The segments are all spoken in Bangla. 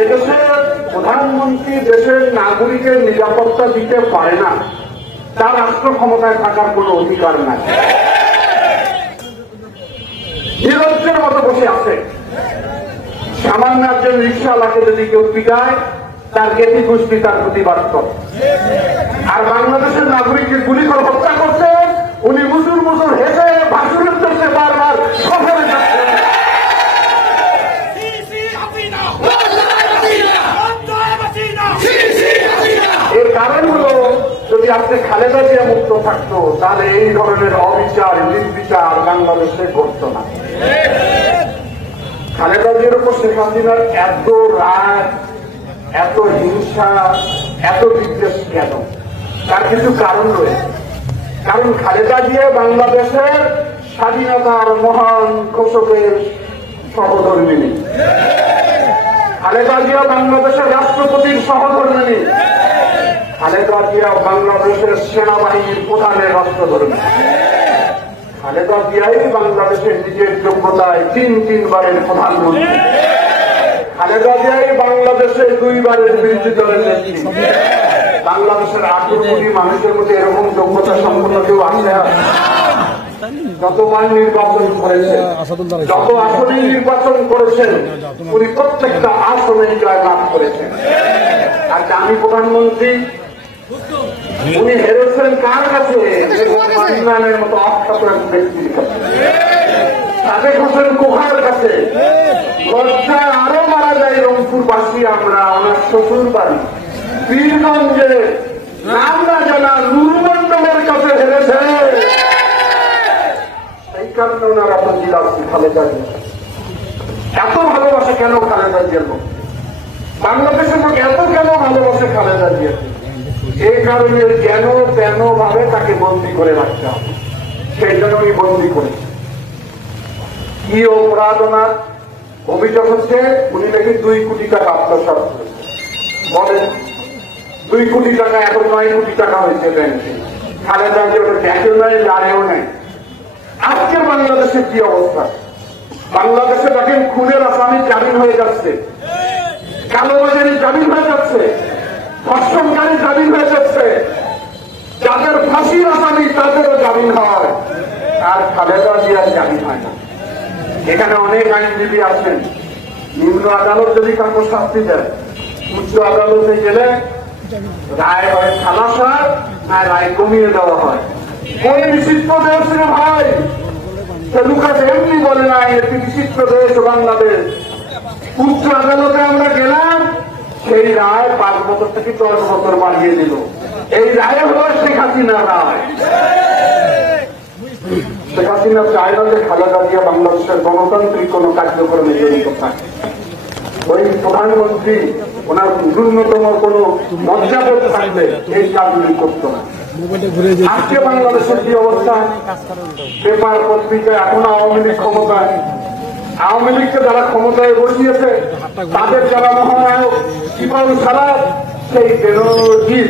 যে দেশের প্রধানমন্ত্রী দেশের নাগরিকের নিরাপত্তা দিতে পারে না, তার রাষ্ট্র ক্ষমতায় থাকার কোনো অধিকার নাই। নিরজ্জের মতো বসে আছে। সামান্য একজন রিক্সাওয়ালাকে যদি কেউ পিটায়, তার গেটি গোষ্ঠী তার প্রতিবাদ করে। আর বাংলাদেশের নাগরিককে গুলি করে হত্যা করছে, উনি মুসুর মুসুর হেসে ভাষণের জন্য বারবার সফরে যাচ্ছেন। এর কারণ হলো, যদি আপনি খালেদা জিয়া মুক্ত থাকতো, তাহলে এই ধরনের অবিচার নির্বিচার বাংলাদেশে ঘটত না। খালেদা জিয়ার উপর শেখ হাসিনার এত রাগ, এত হিংসা, এত বিদ্বেষ কেন? তার কিছু কারণ রয়েছে। কারণ খালেদা জিয়া বাংলাদেশের স্বাধীনতার মহান ঘোষকের সহধর্মিনী। খালেদা জিয়া বাংলাদেশের রাষ্ট্রপতির সহধর্মিনী। খালেদা জিয়া বাংলাদেশের সেনাবাহিনীর প্রধানের রাষ্ট্রধর্মী। খালেদা জিয়াই বাংলাদেশের নিজের যোগ্যতায় তিনবারের প্রধানমন্ত্রী। খালেদা জিয়াই বাংলাদেশের 2 বারের বিরোধী দলের নেত্রী। বাংলাদেশের 18 কোটি মানুষের মধ্যে এরকম যোগ্যতা সম্পন্ন কেউ আছে? যতবার নির্বাচন করেছেন, যত আসনে নির্বাচন করেছেন, উনি প্রত্যেকটা আসনে জয়লাভ করেছেন। আর আমি প্রধানমন্ত্রী, উনি হেরেছেন কার কাছে? ইমরানের মতো অখ্যাত এক ব্যক্তির কাছে, সাদেক হোসেন কোহার কাছে। লজ্জায় আরো মারা যায় রংপুরবাসী আমরা। ওনার শ্বশুর বাড়ি বীরগঞ্জে নাম না জানা নুরমন্ডলের কাছে হেরেছে। সেই কারণে ওনার এত জিলাপি খালেদা জিয়া। এত ভালোবাসে কেন খালেদা জিয়ার লোক? বাংলাদেশের লোক এত কেন ভালোবাসে খালেদা জিয়া? এই কারণে যেন তেন ভাবে তাকে বন্দী করে রাখতে হবে। সেই জন্য উনি বন্দী করেছে। কি অপরাধ ওনার? অভিযোগ হচ্ছে উনি নাকি 2 কোটি টাকা আত্মসাৎ করেছে। বলেন, 2 কোটি টাকা এখন 9 কোটি টাকা হয়েছে ব্যাংকে। খালেদা জিয়া ওটা ব্যাংকেও নেয়, জানেও নেয়। আজকে বাংলাদেশের কি অবস্থা? বাংলাদেশে দেখেন খুনের আসামি জামিন হয়ে যাচ্ছে, কালোবাজারি জামিন হয়ে যাচ্ছে, ধর্ষণকারী জামিন হয়ে যাচ্ছে, যাদের ফাঁসির আসামি তাদেরও জামিন হয়, আর খালেদা জিয়ার জামিন হয় না। এখানে অনেক আইনজীবী আছেন। নিম্ন আদালত যদি কাউকে শাস্তি দেয়, উচ্চ আদালতে গেলে রায় হয় খালাসা, আর রায় কমিয়ে দেওয়া হয়। কোন বিচিত্র দেশ রে ভাই? লুকাস এমনি বলে না, একটি বিচিত্র দেশ বাংলাদেশ। উচ্চ আদালতে আমরা গেলাম, সেই রায় 5 বছর থেকে 10 বছর বাড়িয়ে দিল। এই রায় হল শেখ হাসিনার রায়। শেখ হাসিনা চায় না যে খালেদা জিয়া বাংলাদেশের গণতান্ত্রিক কোন কার্যক্রমে জড়িত থাকে। ওই প্রধানমন্ত্রী ওনার ন্যূনতম কোন মর্যাদা থাকলে এই কাজগুলি করতো না। আজকে বাংলাদেশের কি অবস্থা? পেপার পত্রিকায় এখন আওয়ামী লীগ ক্ষমতায়। আওয়ামী লীগকে যারা ক্ষমতায় বসিয়েছে, তাদের যারা মহানায়ক জীবন সারা, সেই বেনজির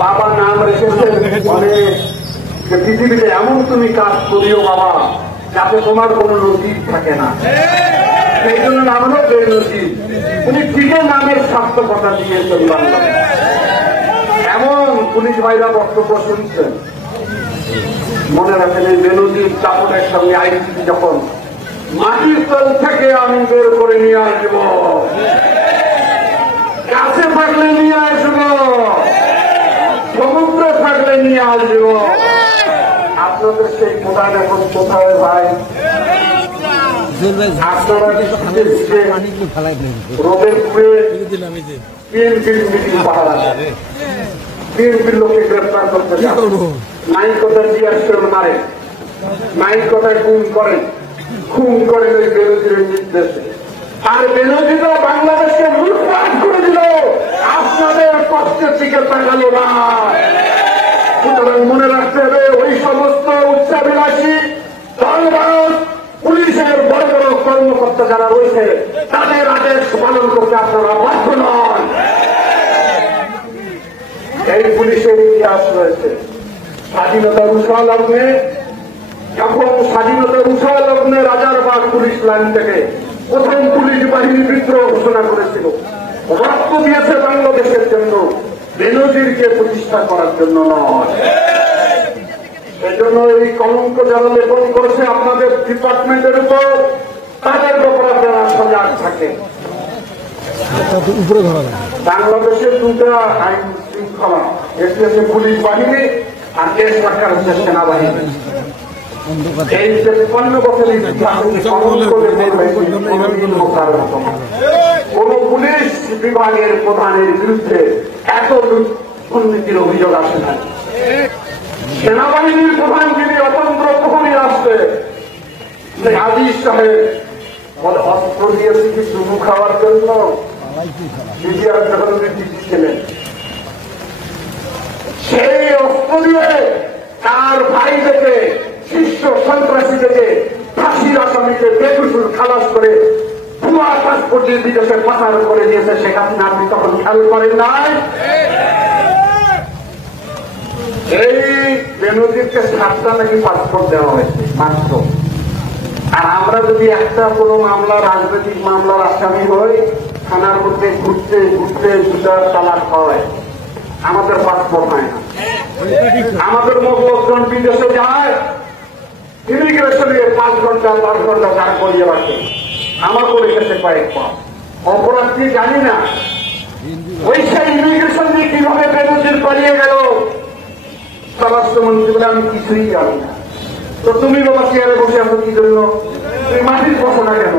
বাবার নাম রেখেছে অনেক, যে পৃথিবীতে এমন তুমি কাজ করিও বাবা যাতে তোমার কোন নজির থাকে না। সেই জন্য নাম হলো বেনজির। উনি ঠিকই নামের সার্থকতা দিয়েছেন বাংলাদেশ। এমন পুলিশ ভাইরা বক্তব্য শুনছেন, মনে রাখেন এই বেনজির চাপনের সঙ্গে আইনজীবী যখন মাটির তল থেকে আমি বের করে নিয়ে আসবো, কাছে থাকলে নিয়ে আসবো, সমুদ্রে থাকলে নিয়ে আসবো। আপনাদের সেই প্রধান এখন কোথায় ভাই? আপনারা রোদের পুড়ে বিএনপির মিটিং পাহারা, বিএনপির লোককে গ্রেফতার করতে যান, নাই কথায় জিয়ার মারে, নাই কথায় খুন করেন, খুন করেন ওই বেনজিরের নির্দেশে। আর বেনজিরা বাংলাদেশকে লুটপাট করে দিল, আপনাদের কষ্টের দিকে তাকালো না। সুতরাং মনে রাখতে হবে, ওই সমস্ত উচ্চাভিলাষী দলবাজ পুলিশের বড় বড় কর্মকর্তা যারা রয়েছে, তাদের আদেশ পালন করতে আপনারা বাধ্য নন। এই পুলিশের ইতিহাস রয়েছে। স্বাধীনতার উষা লগ্নে, যখন স্বাধীনতার উষা লগ্নে রাজারবাগ পুলিশ লাইন থেকে প্রথম পুলিশ বাহিনী সেনাবাহিনী বিদ্রোহ ঘোষণা করেছিল, রক্ত দিয়েছে বাংলাদেশের জন্য, বেনজিরকে প্রতিষ্ঠা করার জন্য নয়। এজন্য এই কলঙ্ক যারা লেপন করেছে আপনাদের ডিপার্টমেন্টের উপর, তাদের ব্যাপারে আপনারা সজাগ থাকে। বাংলাদেশের দুটা আইন শৃঙ্খলা, একটি হচ্ছে পুলিশ বাহিনী আর দেশ সরকার হচ্ছে সেনাবাহিনী। এই যে ৫৫ বছরের কোন পুলিশ বিভাগের প্রধানের বিরুদ্ধে এত দুর্নীতির অভিযোগ আসে না। সেনাবাহিনীর প্রধান যিনি অতন্ত্র প্রহরী আসছে, সেই আজিজ সাহেব অস্ত্র দিয়েছে কি চুমু খাওয়ার জন্য, বিজিআর যখন ডিজি ছিলেন, সেই অস্ত্র দিয়ে তার ভাই থেকে শীর্ষ সন্ত্রাসী থেকে ফাঁসির আসামিকে বেকসুর খালাস করে ভুয়া পাসপোর্ট বিদেশে পাচার করে দিয়েছে শেখ হাসিনা। আপনি তখন খেয়াল করেন নাই? এই বেনজিরকে 7টা নাকি পাসপোর্ট দেওয়া হয়েছে মাত্র। আর আমরা যদি একটা কোনো মামলা, রাজনৈতিক মামলার আসামি হই, থানার মধ্যে ঘুরতে ঘুরতে 2টা তালাক হয়, আমাদের পাসপোর্ট হয় না। আমাদের মতো লোকজন বিদেশে যায়, ইমিগ্রেশনে 5 ঘন্টা 10 ঘন্টা দাঁড় করিয়ে রাখে। আমাকেও রেখেছে কয়েকবার। অপরাধ কি জানি না, ওই সেই ইমিগ্রেশন দিয়ে কিভাবে বেনজির পালিয়ে গেল স্বরাষ্ট্রমন্ত্রী বলে আমি কিছুই জানি না। তো তুমি বাবা চেয়ারে বসে আছো কি জন্য? তুমি মাটির বসো না কেন?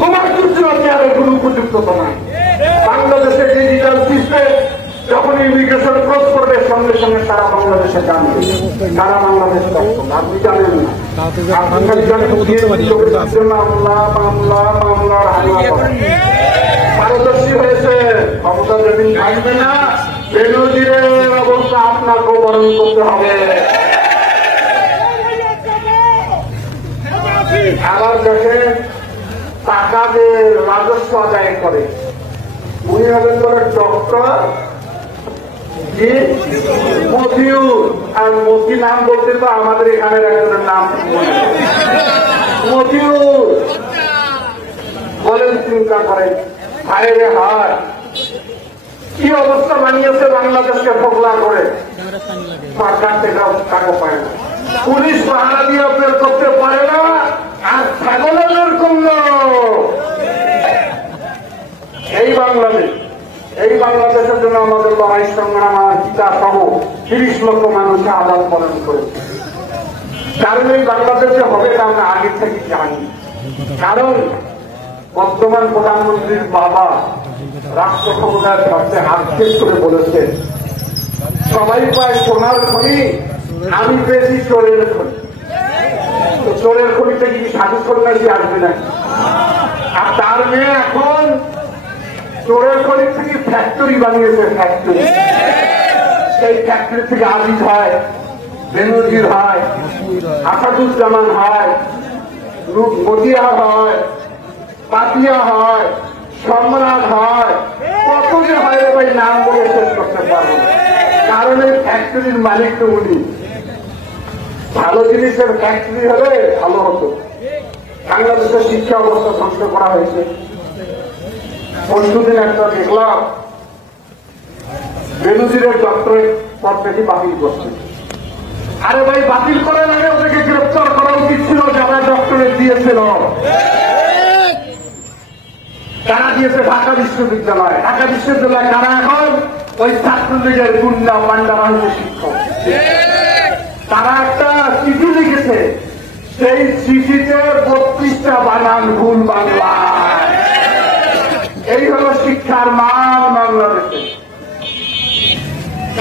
তোমার কিছু চেয়ারে কোনো উপযুক্ততা নাই। বাংলাদেশের ডিজিটাল সিস্টেম যখন ইমিগ্রেশন ক্রস করবে, সঙ্গে সঙ্গে সারা বাংলাদেশে জানবে সারা বাংলাদেশ। আপনি জানেন না, মামলা মামলা মামলার হামলা করেন। পারদর্শী হয়েছে, ক্ষমতা যেদিন থাকবে না, বেনজিরের অবস্থা আপনাকেও বরণ করতে হবে। আবার দেখেন টাকা দিয়ে রাজস্ব আদায় করে, উনি হবেন করে ডক্টর মতিউর। আর মতি নাম বলতে তো আমাদের এখানের একজনের নাম মতিউর। বলেন, চিন্তা করেন, হায় হায় কি অবস্থা বানিয়েছে বাংলাদেশকে ফোকলা করে। সরকার থেকে টাকা পায় না, পুলিশ পাহারা দিয়ে বের করতে পারে না, আর ছাগলের বের করলো। এই বাংলাদেশের জন্য আমাদের লড়াই সংগ্রাম গীতা সহ 30 লক্ষ মানুষকে আদান প্রদান করেছে। কারণ এই বাংলাদেশে হবে তা আমরা আগে থেকে জানি। কারণ বর্তমান প্রধানমন্ত্রীর বাবা রাষ্ট্র ক্ষমতার স্বার্থে আক্ষেপ করে বলেছেন, সবাই পায় সোনার খনি, আমি পেয়েছি চোরের খনি। তো চোরের খনিতে কি সাধু সন্ন্যাসী আসবে নাকি? আর তার মেয়ে এখন চোরের খনি থেকে ফ্যাক্টরি বানিয়েছে, ফ্যাক্টরি। সেই ফ্যাক্টরি থেকে আজিজ হয়, বেনজির হয়, আসাদুজ্জামান হয়, মতিয়া হয়, পাতিয়া হয়, সম্রাট হয়, কত যে হয় ভাই, নাম বলে শেষ করতে পারবো না। কারণ এই ফ্যাক্টরির মালিক তো উনি। ভালো জিনিসের ফ্যাক্টরি হলে ভালো হতো। বাংলাদেশের শিক্ষা অবস্থা ধ্বংস করা হয়েছে। পরশুদিন একটা দেখলাম বেনজিরের ডক্টরেট পদটি বাতিল করছে। আরে ভাই, বাতিল করার আগে ওদেরকে গ্রেপ্তার করা উচিত ছিল যারা ডক্টরেট দিয়েছিল। কারা দিয়েছে? ঢাকা বিশ্ববিদ্যালয়। ঢাকা বিশ্ববিদ্যালয় কারা এখন? ওই ছাত্রলীগের গুন্ডা পান্ডারা হচ্ছে শিক্ষক। তারা একটা চিঠি লিখেছে, সেই চিঠিতে 32টা বানান ভুল বাংলায়। এই হল শিক্ষার মান বাংলাদেশে।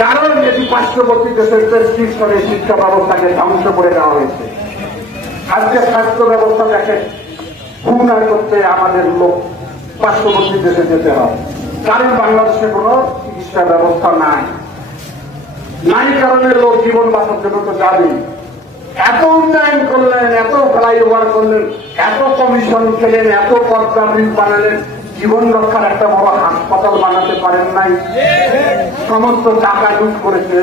কারণ এটি পার্শ্ববর্তী দেশের প্রেসক্রিপশনে শিক্ষা ব্যবস্থাকে ধ্বংস করে দেওয়া হয়েছে। আজকে স্বাস্থ্য ব্যবস্থা দেখে খুনায় করতে আমাদের লোক পার্শ্ববর্তী দেশে যেতে হয়। কারণ বাংলাদেশে কোন চিকিৎসা ব্যবস্থা নাই। কারণে লোক জীবন বাঁচার জন্য তো যাবেই। এত উন্নয়ন করলেন, এত ফ্লাইওভার করলেন, এত কমিশন খেলেন, এত পদ্মা ব্রিজ বানালেন, জীবন রক্ষার একটা বড় হাসপাতাল বানাতে পারেন নাই। সমস্ত টাকা লুট করেছে।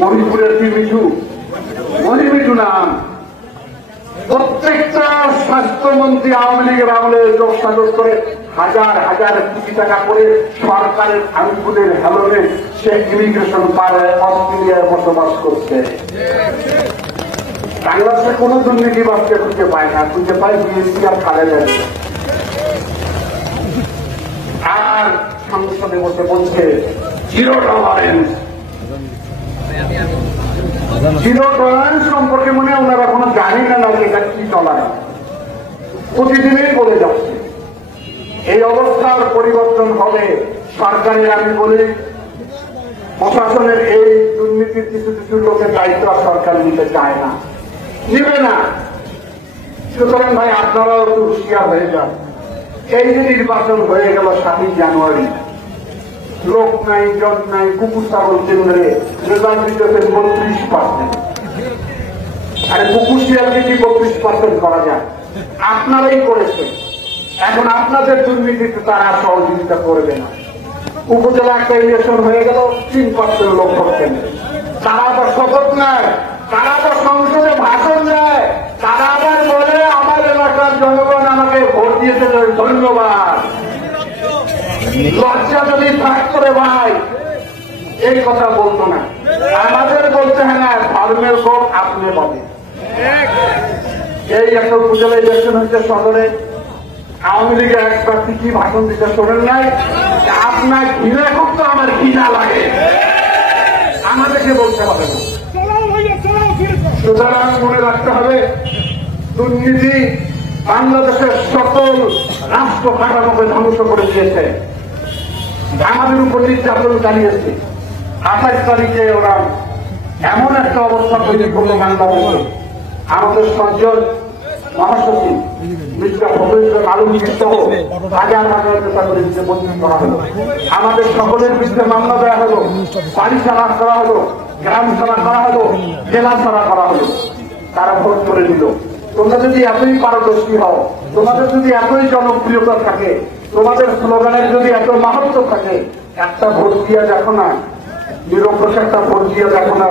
মণিপুরের কি মিঠু, মণিমিঠু নাম, প্রত্যেকটা স্বাস্থ্যমন্ত্রী আওয়ামী লীগের আমলে যোগ সাজস করে হাজার হাজার কোটি টাকা করে সরকারের আঙ্গুলের হেলনে সে ইমিগ্রেশন পারে অস্ট্রেলিয়ায় বসবাস করছে। বাংলাদেশে কোন দুর্নীতিবাদকে খুঁজে পায় না, খুঁজে পায় বিএনপি আর খালেদা জিয়া। আর সংসদে বসে বলছে জিরো টলারেন্স। জিরো টলারেন্স সম্পর্কে মনে হয় ওনারা কোনো জানি না যে এটা কি টলারেন্স, প্রতিদিনই বলে যাচ্ছে। এই অবস্থার পরিবর্তন হবে সরকারের, আমি বলি প্রশাসনের এই দুর্নীতির কিছু কিছু লোকের দায়িত্ব সরকার নিতে চায় না, নিবে না। সুতরাং ভাই আপনারাও একটু হুঁশিয়ার হয়ে যান। এই যে নির্বাচন হয়ে গেল 7ই জানুয়ারি, লোক নাই, জন নাই, কুকুর ছাগল কেন্দ্রে রেজাল্ট দিতেছে 32%। আরে কুকুর শিয়ালকে কি 32% করা যায়? আপনারাই করেছেন। এখন আপনাদের দুর্নীতিতে তারা সহযোগিতা করবে না। উপজেলা একটা ইলেকশন হয়ে গেল, 3% লোক ভোট কেন্দ্রে। তারা আবার শপথ নেয়, তারা আবার সংসদে ভাষণ দেয়, তারা আবার বলে আমার এলাকার জনগণ আমাকে ভোট দিয়েছে, ধন্যবাদ। লজ্জা যদি থাক করে ভাই এই কথা বলতো না, আমাদের বলতে হয় না ধর্মের ভোট আপনি পাবে। এই একটা উপজেলা ইলেকশন হচ্ছে সদরে, আওয়ামী লীগের এক প্রার্থী কি ভাষণ দিতে শোনেন নাই, আপনার ঘৃণা করতে আমার ঘৃণা লাগে, আমাদেরকে বলতে হবে না। সুতরাং মনে রাখতে হবে দুর্নীতি বাংলাদেশের সকল রাষ্ট্র কাঠামোকে ধ্বংস করে দিয়েছে, আমাদের উপর নির্যাতন চালিয়েছে। 28 তারিখে ওরা এমন একটা অবস্থা তৈরি করলো বাংলাদেশে, আমাদের 6 জন মহাসচিব মির্জা ফখরুল আলমগীর সহ হাজার হাজার নেতা করে দিতে বন্দী করা হলো। আমাদের সকলের বিরুদ্ধে মামলা দেওয়া হলো, বাড়ি ছাড়া করা হলো, গ্রাম ছাড়া করা হলো, জেলা ছাড়া করা হলো। তারা ভোট করে দিল। তোমরা যদি এতই পারদর্শী হও, তোমাদের যদি এতই জনপ্রিয়তা থাকে, তোমাদের স্লোগানের যদি এত মাহাত্ম্য থাকে, একটা ভোট দিয়ে দেখো না, নিরপেক্ষ একটা ভোট দিয়ে দেখো না।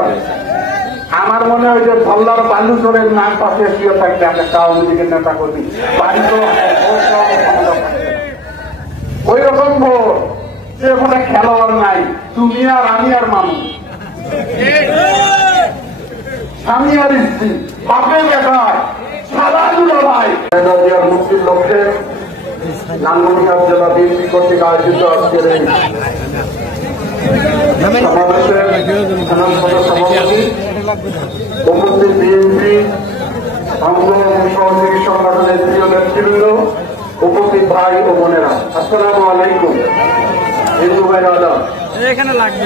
আমার মনে হয় যে ধল্লার বালুচরের নাম পাশে শুয়ে থাকবে একটা আওয়ামী লীগের নেতা কর্মী, বাড়ি তো ওই রকম ভোট যে ওখানে খেলোয়াড় নাই, তুমি আর আমি আর মানুষ, স্বামী আর স্ত্রী, বাপের বেটায় সাদাগুলো ভাই। মুক্তির লক্ষ্যে লালমনিরহাট জেলা বিএনপি কর্তৃক আয়োজিত আজকের এই সমাবেশের সভাপতি উপস্থিত বিএনপি অঙ্গ সহযোগী সংগঠনের প্রিয় নেতৃবৃন্দ, উপস্থিত ভাই ও বোনেরা, আসসালামু আলাইকুম। হিন্দু ভাই দাদা, এখানে লাগবে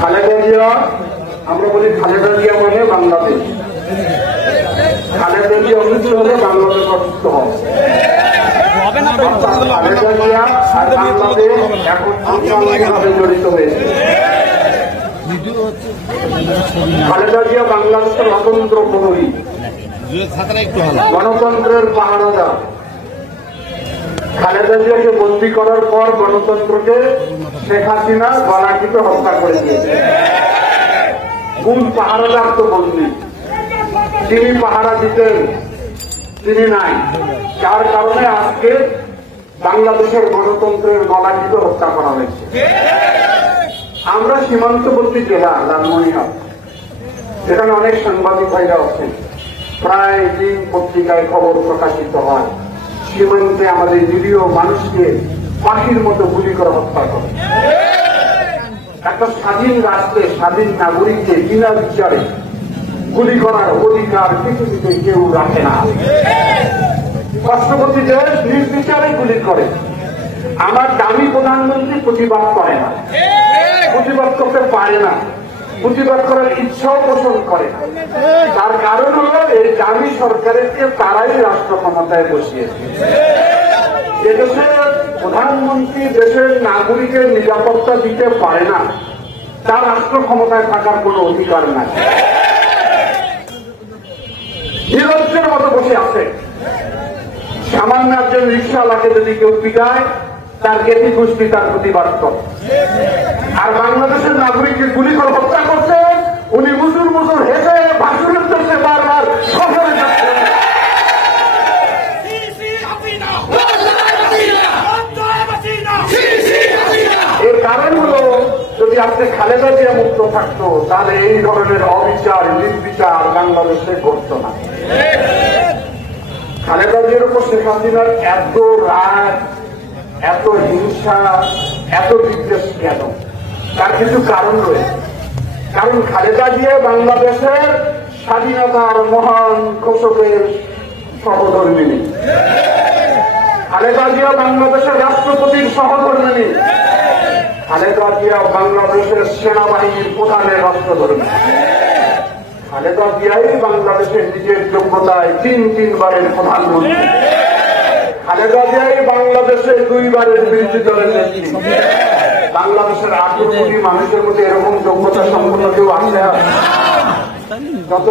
খালেদা জিয়া, আমরা বলি খালেদা জিয়া মানে বাংলাদেশ, খালেদা জিয়া অসুস্থ হলে বাংলাদেশ অসুস্থ হবে। খালেদা জিয়া আর বাংলাদেশ এখন আন্তর্জাতিকভাবে জড়িত হয়েছে। খালেদা জিয়া বাংলাদেশের স্বতন্ত্র প্রহরী, গণতন্ত্রের পাহারাদার। খালেদা জিয়াকে বন্দী করার পর গণতন্ত্রকে শেখ হাসিনা গলাটিকে হত্যা করে দিয়েছে। মূল পাহারাদার তো বন্দী, তিনি পাহারা দিতেন, তিনি নাই, যার কারণে আজকে বাংলাদেশের গণতন্ত্রের গলাটিকে হত্যা করা হয়েছে। আমরা সীমান্তবর্তী জেলা লালমনিরহাট, যেখানে অনেক সাংবাদিক ভাইরা আছেন, প্রায় দিন পত্রিকায় খবর প্রকাশিত হয় সীমান্তে আমাদের নিরীহ মানুষকে পাখির মতো গুলি করে হত্যা করে। একটা স্বাধীন রাষ্ট্রে স্বাধীন নাগরিককে বিনা বিচারে গুলি করার অধিকার পৃথিবীতে কেউ রাখে না। পার্শ্ববর্তী দেশ নির্বিচারে গুলি করে। আমার দামি প্রধানমন্ত্রী প্রতিবাদ করে না, প্রতিবাদ করতে পারে না, প্রতিবাদ করার ইচ্ছাও পোষণ করে না। তার কারণ হল এই দামি সরকারকে তারাই রাষ্ট্র ক্ষমতায় বসিয়েছে। এদেশের প্রধানমন্ত্রী দেশের নাগরিকের নিরাপত্তা দিতে পারে না, তার রাষ্ট্র ক্ষমতায় থাকার কোন অধিকার নাই। নিরঞ্জের মতো বসে আছে। সামান্য একজন রিক্সাওয়ালাকে যদি কেউ পিটায়, তার গেতি গোষ্ঠী তার প্রতিবাদ করে। আর বাংলাদেশের নাগরিককে গুলি করে হত্যা করছে, উনি মুসুর মুসুর হেসে ভাষণ করছে বারবার, থাকতো তাহলে এই ধরনের অবিচার নির্বিচার বাংলাদেশে ঘটতো না। খালেদা জিয়ার উপর শেখ হাসিনার এত রাগ, এত হিংসা, এত বিদ্বেষ কেন? তার কিছু কারণ রয়েছে। কারণ খালেদা জিয়া বাংলাদেশের স্বাধীনতার মহান ঘোষকের সহধর্মিনী। খালেদা জিয়া বাংলাদেশের রাষ্ট্রপতির সহধর্মিনী। খালেদা জিয়া বাংলাদেশের সেনাবাহিনীর প্রধানের রাষ্ট্রধর্মী। খালেদা জিয়াই বাংলাদেশের নিজের যোগ্যতায় তিনবারের প্রধানমন্ত্রী। খালেদা জিয়াই বাংলাদেশের 2বারের বিরোধী দলের নেত্রী। বাংলাদেশের 18 কোটি মানুষের মধ্যে এরকম যোগ্যতা সম্পন্ন কেউ আছে? যত